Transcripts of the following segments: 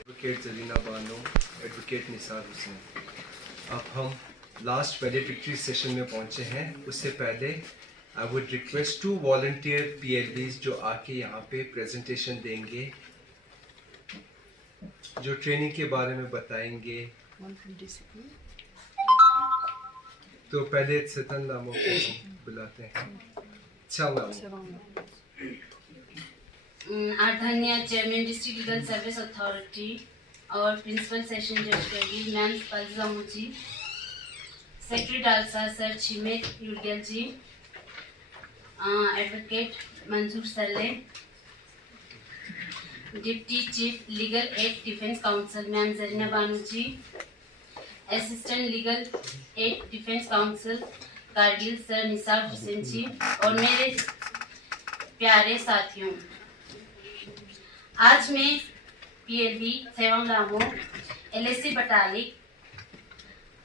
Advocate Zarina Bano, advocate Nisar Hussain. अब हम last वेलेडिक्टरी session में पहुंचे हैं। उससे पहले I would request 2 volunteer PLBs जो आके यहाँ पे प्रेजेंटेशन देंगे, जो ट्रेनिंग के बारे में बताएंगे। तो पहले सतन नामों को बुलाते हैं। आदरणीय chairman district legal service authority और प्रिंसिपल सेशन जज करगिल मैम फल्जा मुजी, सेक्रेटरी डालसा sir Chhimet Yurgal ji, advocate Manzoor Salle, deputy chief legal aid defence counsel ma'am Zarina Bano ji, assistant legal aid defence counsel Kargil sir Nisar Hussain ji, और मेरे प्यारे साथियों, आज मैं PLB सेवम लामो LSC बटालिक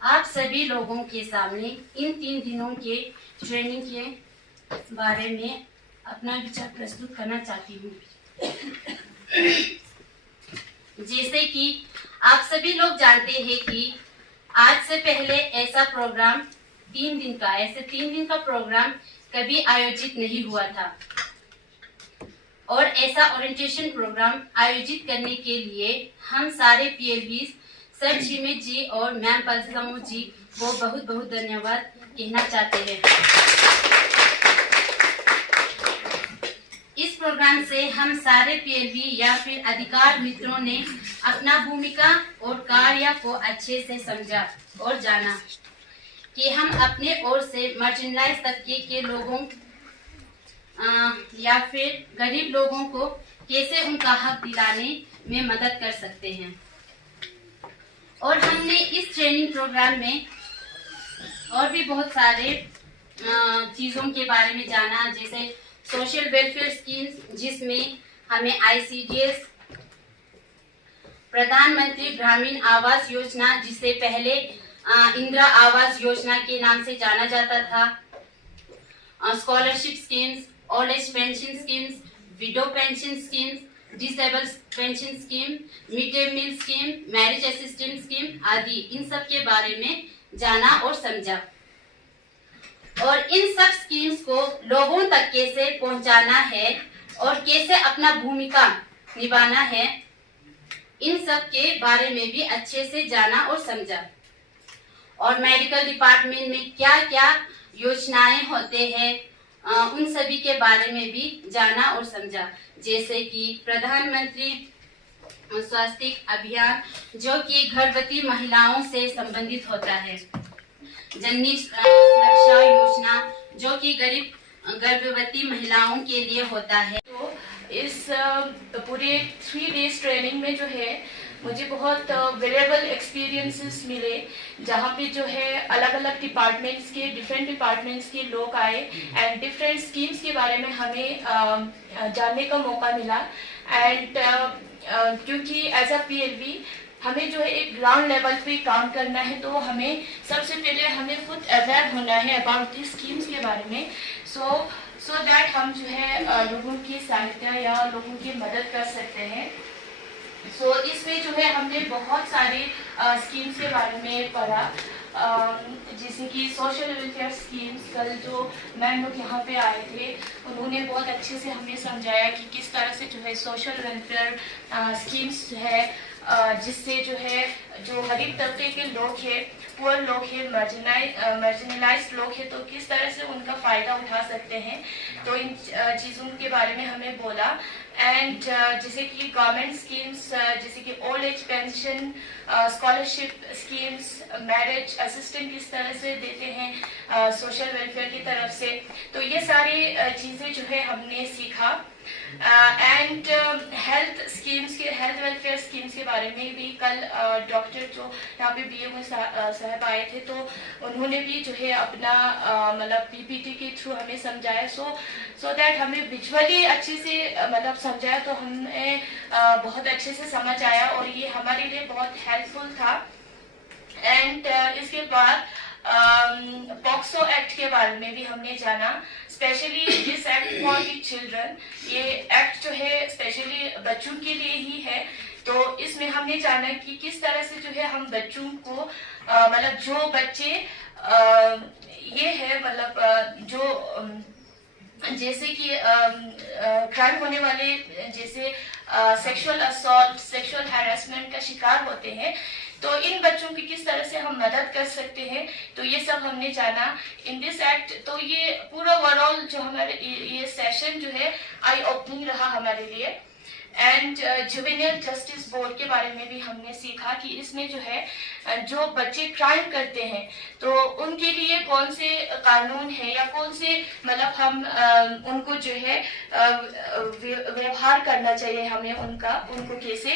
आप सभी लोगों के सामने इन 3 दिनों के ट्रेनिंग के बारे में अपना विचार प्रस्तुत करना चाहती हूँ। जैसे कि आप सभी लोग जानते हैं कि आज से पहले ऐसा प्रोग्राम 3 दिन का प्रोग्राम कभी आयोजित नहीं हुआ था, और ऐसा ओरिएंटेशन प्रोग्राम आयोजित करने के लिए हम सारे PLBs सर छिमेत जी और मैम पल्जामो जी को बहुत बहुत धन्यवाद कहना चाहते हैं। इस प्रोग्राम से हम सारे PLB या फिर अधिकार मित्रों ने अपना भूमिका और कार्य को अच्छे से समझा और जाना कि हम अपने ओर से मार्जिनलाइज तबके के लोगों या फिर गरीब लोगों को कैसे उनका हक दिलाने में मदद कर सकते हैं। और हमने इस ट्रेनिंग प्रोग्राम में और भी बहुत सारे चीज़ों के बारे में जाना, जैसे सोशल वेलफेयर स्कीम्स, जिसमें हमें ICDS, प्रधानमंत्री ग्रामीण आवास योजना जिसे पहले इंदिरा आवास योजना के नाम से जाना जाता था, scholarship schemes, old age pension schemes, widow pension schemes, disable pension scheme, mid day meal scheme, marriage assistance scheme आदि, इन सब के बारे में जाना और समझा। और इन सब स्कीम्स को लोगों तक कैसे पहुंचाना है और कैसे अपना भूमिका निभाना है, इन सब के बारे में भी अच्छे से जाना और समझा। और मेडिकल डिपार्टमेंट में क्या क्या योजनाएं होते हैं, उन सभी के बारे में भी जाना और समझा, जैसे कि प्रधानमंत्री स्वास्थ्य अभियान जो कि गर्भवती महिलाओं से संबंधित होता है, जननी सुरक्षा योजना जो कि गरीब गर्भवती महिलाओं के लिए होता है। तो इस पूरे 3 डेज ट्रेनिंग में जो है मुझे बहुत वेरिएबल एक्सपीरियंसेस मिले, जहाँ पे जो है अलग अलग डिपार्टमेंट्स के डिफरेंट डिपार्टमेंट्स के लोग आए एंड डिफरेंट स्कीम्स के बारे में हमें जानने का मौका मिला। एंड क्योंकि एज अ PLB हमें जो है एक ग्राउंड लेवल पे काम करना है, तो हमें सबसे पहले हमें खुद अवेयर होना है अबाउट दी स्कीम्स के बारे में, सो दैट हम जो है लोगों की सहायता या लोगों की मदद कर सकते हैं। इसमें जो है हमने बहुत सारे स्कीम्स के बारे में पढ़ा, जैसे कि सोशल वेलफेयर स्कीम्स। कल जो मैम लोग यहाँ पे आए थे उन्होंने बहुत अच्छे से हमें समझाया कि किस तरह से जो है सोशल वेलफेयर स्कीम्स है, जिससे जो है जो गरीब तबके के लोग हैं, पुअर लोग हैं, मार्जिनलाइज्ड लोग हैं, तो किस तरह से उनका फ़ायदा उठा सकते हैं। तो इन चीज़ों के बारे में हमें बोला। एंड जैसे कि गवर्नमेंट स्कीम्स जैसे कि old age pension, scholarship schemes, marriage assistant किस तरह से देते हैं सोशल वेलफेयर की तरफ से, तो ये सारी चीज़ें जो है हमने सीखा। एंड हेल्थ स्कीम्स के हेल्थ वेलफेयर स्कीम्स के बारे में भी कल डॉक्टर जो यहाँ पे BMO साहब आए थे, तो उन्होंने भी जो है अपना मतलब PPT के थ्रू हमें समझाया, सो दैट हमें विजुअली अच्छे से मतलब समझाया, तो हमें बहुत अच्छे से समझ आया और ये हमारे लिए बहुत हेल्पफुल था। एंड इसके बाद पॉक्सो एक्ट के बारे में भी हमने जाना, specially this act for the children. ये एक्ट जो है स्पेशली बच्चों के लिए ही है। तो इसमें हमने जाना कि किस तरह से जो है हम बच्चों को मतलब जो बच्चे ये है मतलब जो जैसे कि क्राइम होने वाले जैसे सेक्सुअल असॉल्ट, सेक्सुअल हैरेसमेंट का शिकार होते हैं, तो इन बच्चों की किस तरह से हम मदद कर सकते हैं, तो ये सब हमने जाना इन दिस एक्ट। तो ये पूरा ओवरऑल जो हमारे ये सेशन जो है आई ओपनिंग रहा हमारे लिए। एंड जुवेनियल जस्टिस बोर्ड के बारे में भी हमने सीखा कि इसमें जो है जो बच्चे क्राइम करते हैं तो उनके लिए कौन से कानून है या कौन से मतलब हम उनको जो है व्यवहार करना चाहिए हमें उनको कैसे,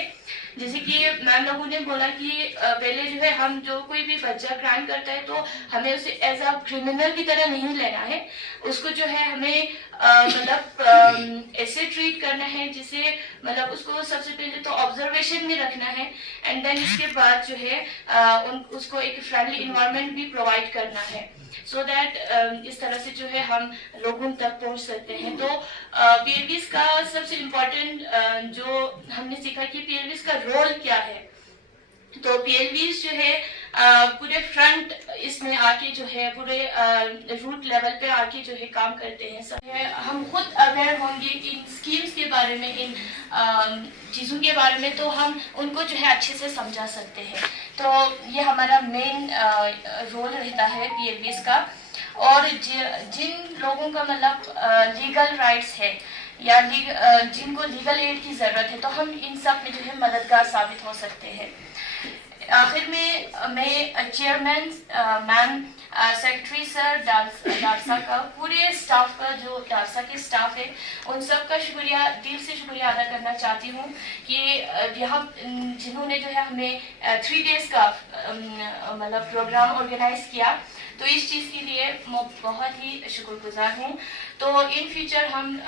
जैसे कि मैम लोगों ने बोला कि पहले जो है हम जो कोई भी बच्चा क्राइम करता है तो हमें उसे एज अ क्रिमिनल की तरह नहीं लेना है, उसको जो है हमें मतलब ऐसे ट्रीट करना है जिसे मतलब उसको सबसे पहले तो ऑब्जर्वेशन में रखना है एंड देन इसके बाद जो है उसको एक फ्रेंडली इन्वायरमेंट भी प्रोवाइड करना है सो दैट इस तरह से जो है हम लोगों तक पहुंच सकते हैं। तो पीएलबीज का सबसे इम्पोर्टेंट जो हमने सीखा कि पीएलबीज का रोल क्या है, तो पीएलबीज जो है पूरे फ्रंट इसमें आके जो है पूरे रूट लेवल पे आके जो है काम करते हैं। सब है हम खुद अवेयर होंगे इन स्कीम्स के बारे में, इन चीज़ों के बारे में, तो हम उनको जो है अच्छे से समझा सकते हैं। तो ये हमारा मेन रोल रहता है पीएलबीज का। और जिन लोगों का मतलब लीगल राइट्स है या जिनको लीगल एड की ज़रूरत है तो हम इन सब में जो है मददगार साबित हो सकते हैं। आखिर में मैं चेयरमैन मैम, सेक्रेटरी सर, डारसा का पूरे स्टाफ का जो डारसा के स्टाफ है उन सब का शुक्रिया, दिल से शुक्रिया अदा करना चाहती हूँ कि यहाँ जिन्होंने जो है हमें 3 days का मतलब प्रोग्राम ऑर्गेनाइज किया, तो इस चीज़ के लिए मैं बहुत ही शुक्रगुजार हूँ। तो इन फ्यूचर हम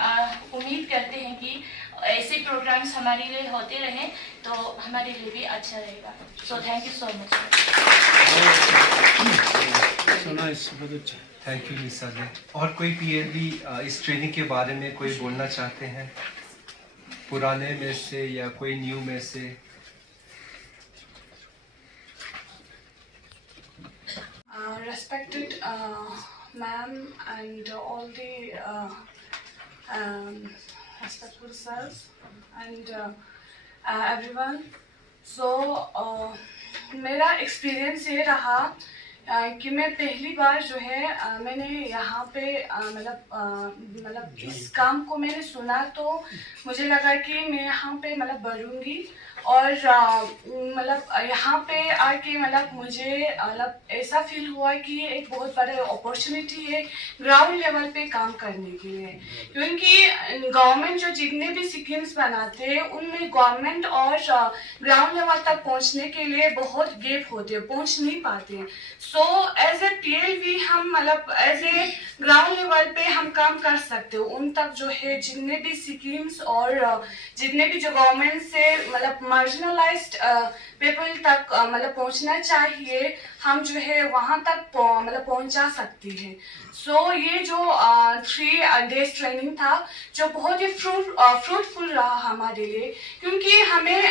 उम्मीद करते हैं कि ऐसे प्रोग्राम्स हमारे लिए होते रहें तो हमारे लिए भी अच्छा रहेगा। So thank you so much. Thank you Nisha ji. और कोई पीएलबी इस ट्रेनिंग के बारे में कोई बोलना चाहते हैं, पुराने में से या कोई न्यू में से? Respected ma'am and all the respectful sirs and everyone. So मेरा एक्सपीरियंस ये रहा कि मैं पहली बार जो है मैंने यहाँ पे मतलब इस काम को मैंने सुना तो मुझे लगा कि मैं यहाँ पे मतलब बढ़ूँगी और मतलब यहाँ पे आके मतलब मुझे मतलब ऐसा फील हुआ कि ये एक बहुत बड़ा अपॉर्चुनिटी है ग्राउंड लेवल पे काम करने के लिए, क्योंकि गवर्नमेंट जो जितने भी स्कीम्स बनाते हैं उनमें गवर्नमेंट और ग्राउंड लेवल तक पहुँचने के लिए बहुत गैप होते हैं, पहुँच नहीं पाते हैं। सो एज ए पीएलबी हम मतलब एज ए ग्राउंड लेवल पे हम काम कर सकते हो, उन तक जो है जितने भी स्कीम्स और जितने भी जो गवर्नमेंट से मतलब मार्जिनलाइज्ड पीपल तक मतलब पहुंचना चाहिए, हम जो है वहां तक मतलब पहुंचा सकते हैं। सो ये जो 3 days ट्रेनिंग था जो बहुत ही फ्रूटफुल रहा हमारे लिए, क्योंकि हमें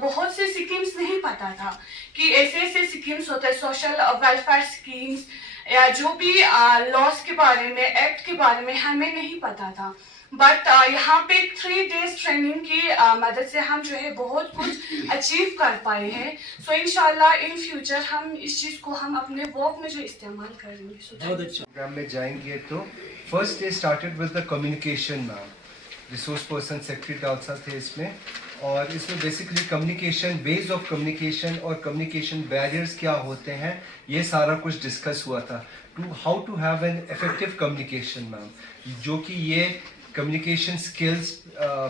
बहुत से स्कीम्स नहीं पता था कि ऐसे ऐसे स्कीम्स होते हैं, सोशल वेलफेयर स्कीम्स या जो भी लॉस के बारे में, एक्ट के बारे में हमें नहीं पता था। बट यहाँ पे 3 days ट्रेनिंग की मदद से हम जो है बहुत कुछ अचीव कर पाए हैं। सो इंशाल्लाह इन फ्यूचर हम इस चीज़ को हम अपने वर्क में जो इस्तेमाल करेंगे। बहुत अच्छा प्रोग्राम में जाएंगे तो first day started with the communication ma'am, resource person secretary DALSA थे इसमें, और इसमें basically communication, base of communication और कम्युनिकेशन बैरियर्स क्या होते हैं ये सारा कुछ डिस्कस हुआ था। How to have an effective communication ma'am, जो कि ये कम्युनिकेशन स्किल्स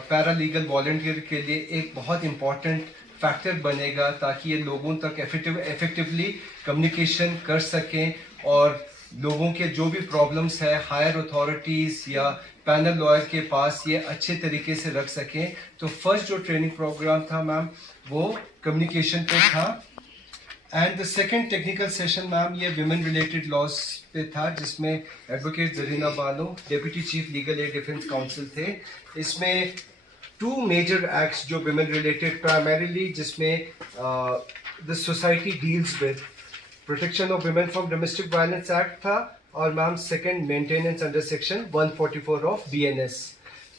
पैरालीगल वॉलंटियर के लिए एक बहुत इम्पॉर्टेंट फैक्टर बनेगा ताकि ये लोगों तक इफेक्टिवली कम्युनिकेशन कर सकें और लोगों के जो भी प्रॉब्लम्स है हायर अथॉरिटीज़ या पैनल लॉयर के पास ये अच्छे तरीके से रख सकें। तो फर्स्ट जो ट्रेनिंग प्रोग्राम था मैम वो कम्युनिकेशन पे था, and the second technical session ma'am ये विमेन रिलेटेड लॉज पे था जिसमें advocate Zarina Bano, deputy chief legal aid defence council थे। इसमें two major acts जो women related primarily जिसमें the society deals with protection of women from domestic violence act था, और ma'am second maintenance under section 144 of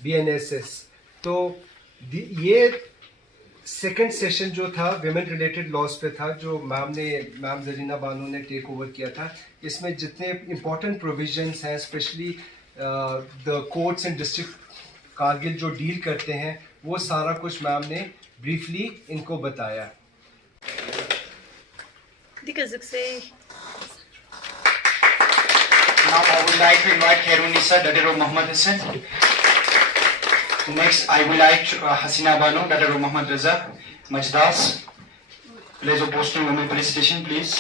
BNSS। तो ये second session जो था विमेन रिलेटेड लॉज पे था, जो मैम जरीना बानो ने टेक ओवर किया था। इसमें जितने इम्पोर्टेंट प्रोविजंस हैं, specially the courts and district Kargil जो डील करते हैं, वो सारा कुछ मैम ने ब्रीफली इनको बताया। Now I would like to invite Khairunisa, daughter of Muhammad Hassan. Next, I would like Hasina Banu, daughter of Muhammad Raza Majdas, place of posting women police station, please.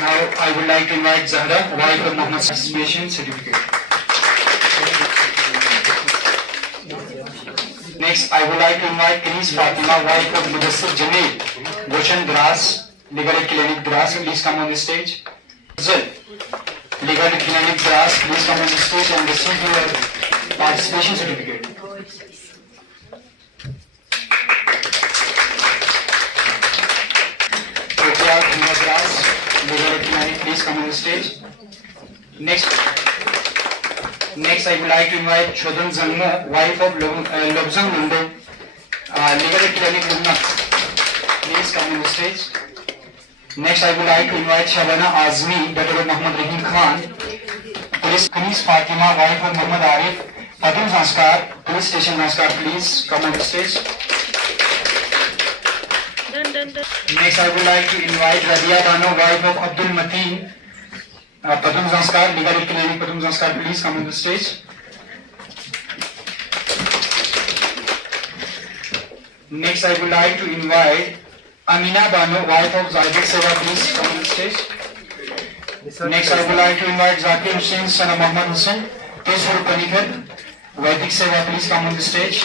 Now I would like to invite Zahra, wife of Muhammad Participation Certificate. Next, I would like to invite Kanis Fatima, wife of Mudassir Jamil, Goshen Dras, Legal Clinic Dras, please come on the stage. Legal Clinic Dras, please come on the stage and receive your participation certificate. Tokya Dras, Legal Clinic, please come on the stage. Next, I would like to invite Chodhan Zangmo, wife of Lobzang Mundo, Legal Clinic Lumna, please come on the stage. Next, I would like to invite Shabana Azmi, daughter of Muhammad Rahim Khan, Police Kanis Fatima, wife of Muhammad Arif, Fatim Zanskar, Police Station Zanskar, please come on the stage. Next, I would like to invite Radia Bano, wife of Abdul Mateen, Patum Zanskar, Legal Clinic Patum Zanskar, please come on the stage. Next, I would like to invite Amina Bano, wife of Zaid Seva, please come on the stage. Next, I would like to invite Zakir Hussain, son of Muhammad Hussain, Tesur Panikar, Vaidik Seva, please come on the stage.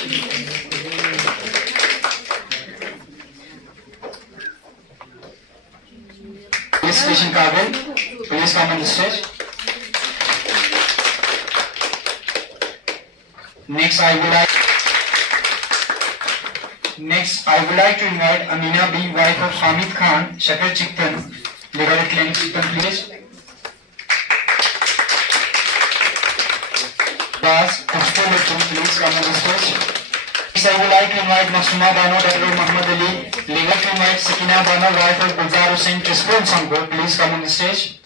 Police Station Kabul, please come on the stage. Next, I would like to invite Amina B, wife of Hamid Khan, Shakir Chiktan, Legal Clinic Chiktan, please. Last, please come on the stage. Next, I would like to invite Masuma Bano, daughter of Muhammad Ali, legal to invite Sakina Bano, wife of Gulzar Hussain, Kisron Sango, please come on the stage.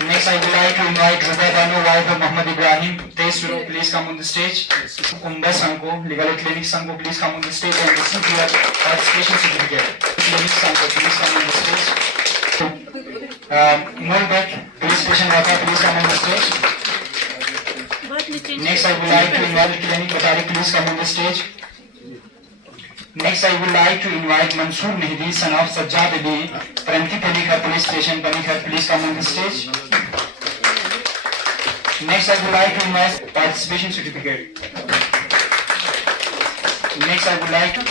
Next, I would like to invite Ruba Bano, wife of Muhammad Ibrahim, Tesuru, please come on the stage. Kumba Sango, Legal Clinic Sango, please come on the stage and receive your participation certificate. Clinic Sango, please come on the stage. Mulbeck, Police Station Waka, please come on the stage. Next, I would like to invite Clinic Batari, please come on the stage. Next, I would like to invite Mansoor Mehdi, son of Sajjad Ali, Pranti Panikar Police Station, Panikar, please come on the stage. Next, I would like to invite participation certificate. Next, I would like to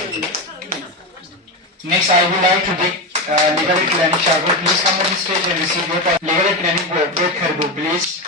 take Legal Clinic Shagor, please come on the stage and receive your Legal Clinic Board Kharbu, please.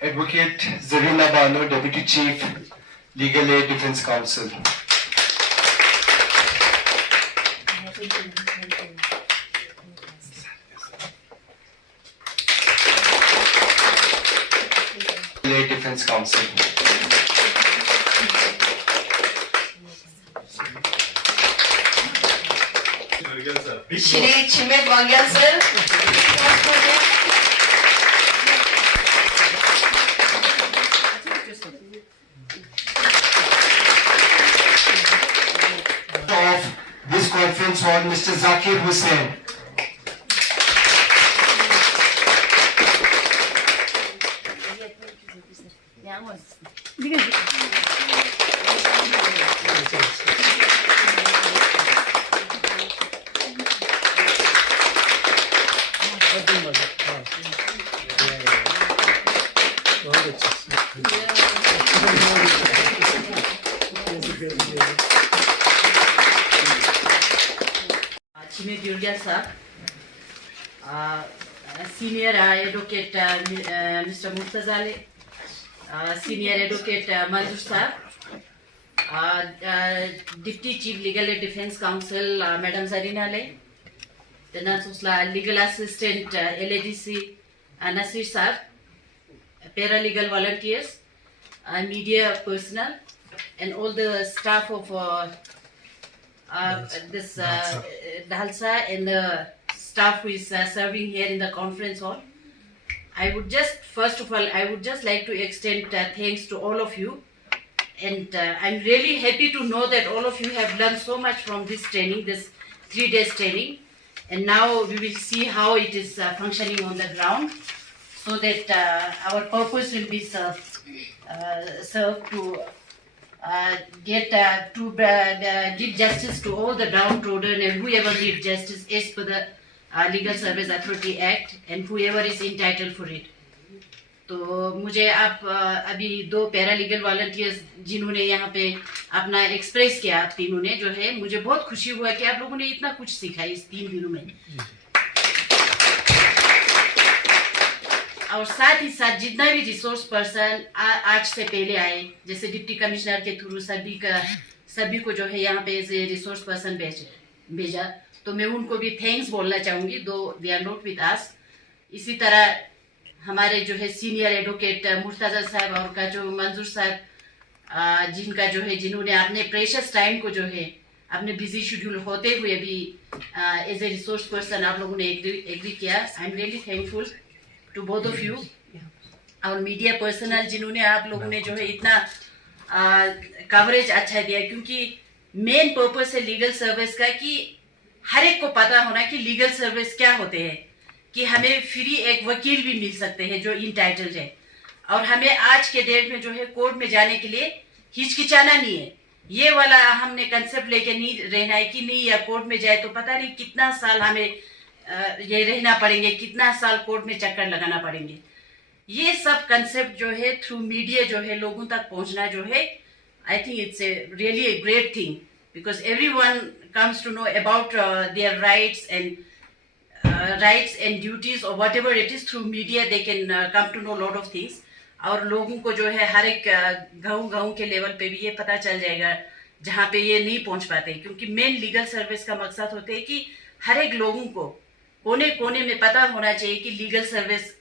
Advocate Zarina Bano, Deputy Chief, Legal Aid Defense Council. Legal Aid Defense Council. Shri Chimit Wangyal sir. Of this conference was Mr. Zakir Hussain. Chime Durga sir, senior advocate Mr. Murtazale, senior advocate Manjur sir, Deputy Chief Legal and Defense Counsel Madam Zarina Le, then Legal Assistant LADC Nasir sir, paralegal volunteers, media personnel, and all the staff of this Dalsa and the staff who is serving here in the conference hall. I would just, first of all, I would just like to extend thanks to all of you. And I'm really happy to know that all of you have learned so much from this training, this 3 days training. And now we will see how it is functioning on the ground, so that our purpose will be served to give justice to all the downtrodden and whoever needs justice as per the Legal Service Authority Act and whoever is entitled for it. तो मुझे आप अभी 2 paralegal volunteers जिन्होंने यहाँ पे अपना express किया, आप तीनों ने जो है, मुझे बहुत खुशी हुआ कि आप लोगों ने इतना कुछ सीखा इस 3 दिनों में। और साथ ही साथ जितना भी रिसोर्स पर्सन आज से पहले आए, जैसे डिप्टी कमिश्नर के थ्रू सभी को जो है यहाँ पे एज ए रिसोर्स पर्सन भेजा, तो मैं उनको भी थैंक्स बोलना चाहूँगी, though they are not with us. इसी तरह हमारे जो है सीनियर एडवोकेट मुर्तजा साहब और का जो मंजूर साहब, जिनका जो है, जिन्होंने अपने प्रेशियस टाइम को जो है अपने बिजी शेड्यूल होते हुए भी एज ए रिसोर्स पर्सन आप लोगों ने एग्री किया। I am really thankful to both of you. और मीडिया पर्सनल जिन्होंने आप लोगों ने जो है इतना कवरेज अच्छा दिया, क्योंकि मेन पर्पस है लीगल सर्विस का कि हर एक को पता होना कि लीगल सर्विस क्या होते हैं, कि हमें फ्री एक वकील भी मिल सकते हैं जो इंटाइटल्ड है, और हमें आज के डेट में जो है कोर्ट में जाने के लिए हिचकिचाना नहीं है। ये वाला हमने कंसेप्ट लेके नहीं रहना है कि नहीं या कोर्ट में जाए तो पता नहीं कितना साल हमें ये रहना पड़ेंगे, कितना साल कोर्ट में चक्कर लगाना पड़ेंगे। ये सब कंसेप्ट जो है थ्रू मीडिया जो है लोगों तक पहुंचना जो है, I think it's a really a great thing, because everyone comes to know about their rights and duties और whatever it is. Through media they can come to know lot of things, और लोगों को जो है हर एक गाँव के level पे भी ये पता चल जाएगा जहाँ पे ये नहीं पहुंच पाते, क्योंकि मेन लीगल सर्विस का मकसद होता है कि हर एक लोगों को कोने कोने में पता होना चाहिए कि लीगल सर्विस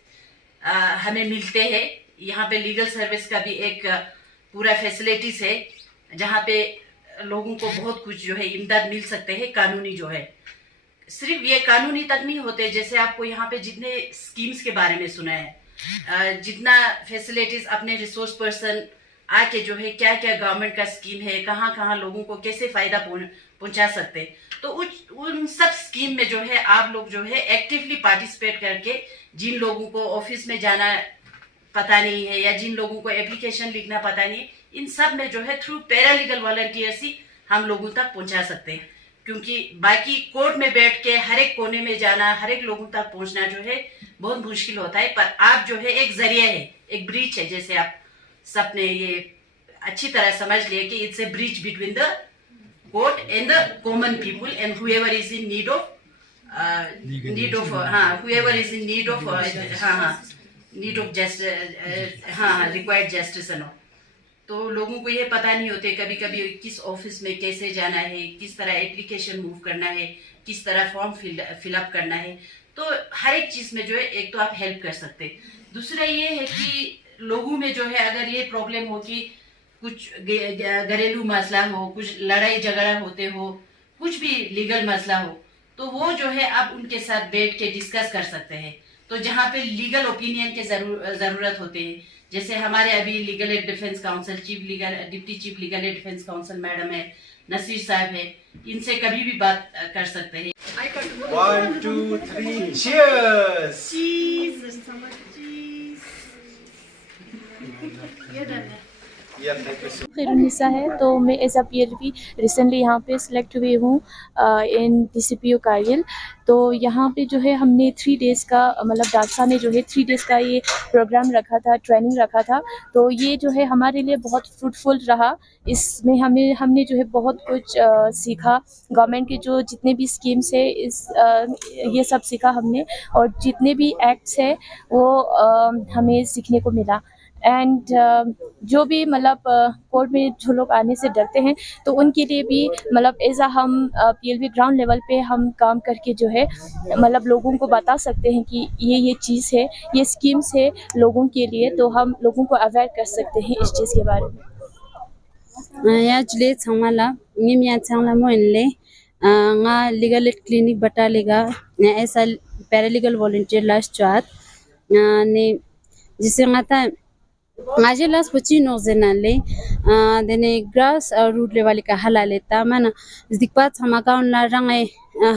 हमें मिलते हैं। यहाँ पे लीगल सर्विस का भी एक पूरा फैसिलिटीज है जहाँ पे लोगों को बहुत कुछ जो है इमदाद मिल सकते हैं। कानूनी जो है, सिर्फ ये कानूनी तक नहीं होते, जैसे आपको यहाँ पे जितने स्कीम्स के बारे में सुना है, जितना फैसिलिटीज अपने रिसोर्स पर्सन आके जो है क्या क्या गवर्नमेंट का स्कीम है, कहाँ कहाँ लोगों को कैसे फायदा पहुंचा सकते हैं, तो उन सब स्कीम में जो है आप लोग जो है एक्टिवली पार्टिसिपेट करके, जिन लोगों को ऑफिस में जाना पता नहीं है या जिन लोगों को एप्लीकेशन लिखना पता नहीं है, इन सब में जो है थ्रू पैरालीगल वॉलंटियर्स ही हम लोगों तक पहुंचा सकते हैं। क्योंकि बाकी कोर्ट में बैठ के हर एक कोने में जाना, हर एक लोगों तक पहुंचना जो है बहुत मुश्किल होता है, पर आप जो है एक जरिया है, एक ब्रिज है, जैसे आप सबने ये अच्छी तरह समझ लिया कि it's a bridge between the court and the common people and whoever is in need of whoever is in need of required justice and all. तो लोगों को ये पता नहीं होते कभी कभी किस ऑफिस में कैसे जाना है, किस तरह एप्लीकेशन मूव करना है, किस तरह फॉर्म फिलअप करना है। तो हर एक चीज में जो है एक तो आप हेल्प कर सकते, दूसरा ये है कि लोगों में जो है अगर ये प्रॉब्लम हो कि कुछ घरेलू मसला हो, कुछ लड़ाई झगड़ा होते हो, कुछ भी लीगल मसला हो, तो वो जो है आप उनके साथ बैठ के डिस्कस कर सकते हैं। तो जहाँ पे लीगल ओपिनियन के जरूरत होते हैं, जैसे हमारे अभी legal aid defence council deputy chief legal aid defence council madam है, नसीर साहब है, इनसे कभी भी बात कर सकते हैं। 1 2 3 cheers! Cheese. खैरुन्निसा है। तो मैं एज अ PLV रिसेंटली यहाँ पे सिलेक्ट हुई हूँ इन DCPO कारगिल। तो यहाँ पे जो है हमने 3 डेज़ का मतलब डासा में जो है 3 डेज़ का ये प्रोग्राम रखा था, ट्रेनिंग रखा था। तो ये जो है हमारे लिए बहुत फ्रूटफुल रहा। इसमें हमने जो है बहुत कुछ सीखा। गवर्नमेंट के जो जितने भी स्कीम्स है ये सब सीखा हमने, और जितने भी एक्ट्स है वो हमें सीखने को मिला। एंड जो भी मतलब कोर्ट में जो लोग आने से डरते हैं तो उनके लिए भी मतलब एज आ हम PLV ग्राउंड लेवल पे हम काम करके जो है मतलब लोगों को बता सकते हैं कि ये चीज़ है, ये स्कीम्स है लोगों के लिए, तो हम लोगों को अवेयर कर सकते हैं इस चीज़ के बारे में। या जुले छंगला निमिया छंगला मोइनले nga legal aid clinic batalega ऐसा पैरालीगल वॉलंटियर लास्ट चात ने जिसे ngata ngaje las pochino zenale dene grass root level ka halale tamana zikpat hamaka on la rangai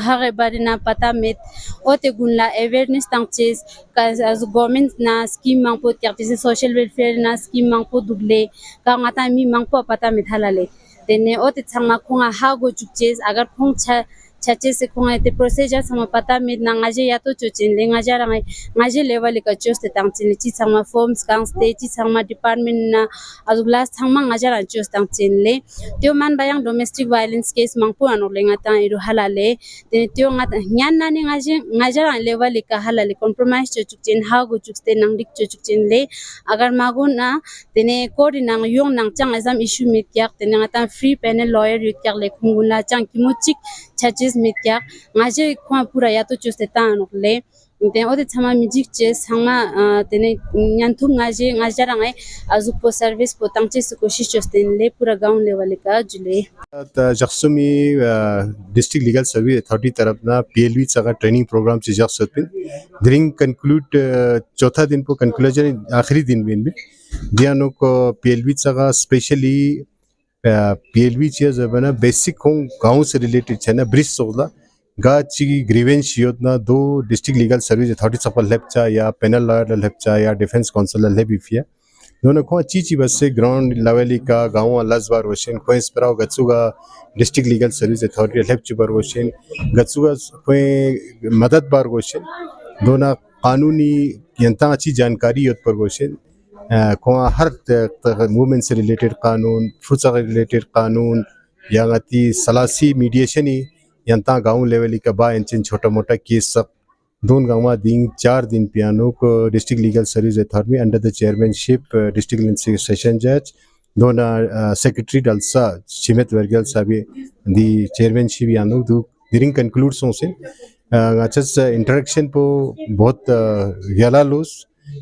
hare barina pata met ote gunla awareness tangches as government na scheme mangpo tertise social welfare na scheme mangpo dugle ka ngata mi mangpo pata met halale dene ote changa khonga hago chukches agar khong chache se khonga te procedure sama pata met na ngaje ya to chochin le ngaja rangai ngaje level ka choste tangchin chi sama forms kang state chi sama department na azuglas thangma ngaja ran chos tangchin le tyo man bayang domestic violence case mangpo anole ngata iru halale te tyo ngata nyan na ni ngaja ran level ka halale compromise chochukchin ha go chukste nang dik chochukchin le agar magun na tene court nang yong nang chang exam issue mit yak tene ngata free panel lawyer yut yak le khungula chang kimuchik churches mit yak ngaje khwa pura ya to choste ta anole te ode chama music che sangma tene nyanthum ngaja rangai azupo service po tangche se koshish chosten le pura gaon level ka jule जख्सुमी district legal service authority तरफ ना PLV सगा training programme से जख्सत pin ड्रिंग conclude चौथा दिन को conclusion आखिरी दिन बिन भी दियानो को PLV सगा स्पेशली PLV चे जबना बेसिक हों गांव से रिलेटेड है ना ब्रिज सोला गाची ग्रीवेंस योजना दो डिस्ट्रिक्ट लीगल सर्विस अथॉरिटी सफल लेप्चा या पेनल लॉयर लेप्चा या डिफेंस काउंसिल लेबिफिया दोनों को चीची बस से ग्राउंड लेवल का गांव लजबार वशिन कोई स्पराव गत्सुगा डिस्ट्रिक्ट लीगल सर्विस अथॉरिटी लेप्चबर वशिन गत्सुगा कोई मदद बार वशिन दोनों कानूनी यंता अच्छी जानकारी योत पर वशिन को हर मूवमेंट से रिलेटेड कानून फूड से रिलेटेड कानून या गति सलासी मीडिएशन ही यंता गांव लेवल का बा इंचिन छोटा मोटा केस सब दोन गांव दिन 4 दिन पियानो को district legal service authority under the chairmanship district session जज दोना सेक्रेटरी डलसा शिमित वर्गल साबी दी चेयरमैनशिप यानो दो ड्यूरिंग कंक्लूड सोसिन अच्छस इंटरेक्शन पो बहुत गला लोस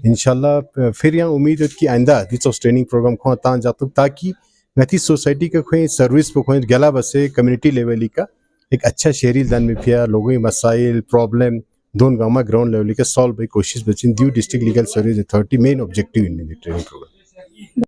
इंशाल्लाह फिर यहाँ उम्मीद है कि आइंदा दिस ट्रेनिंग प्रोग्राम को तान जातु ताकि गति सोसाइटी का कोई सर्विस पो कोई गला बसे कम्युनिटी लेवल का एक अच्छा शहरी दान में फिर लोगों के मसाइल प्रॉब्लम दोन गांव में ग्राउंड लेवल के सॉल्व की कोशिश बचिन due district legal service authority main objective in the training programme.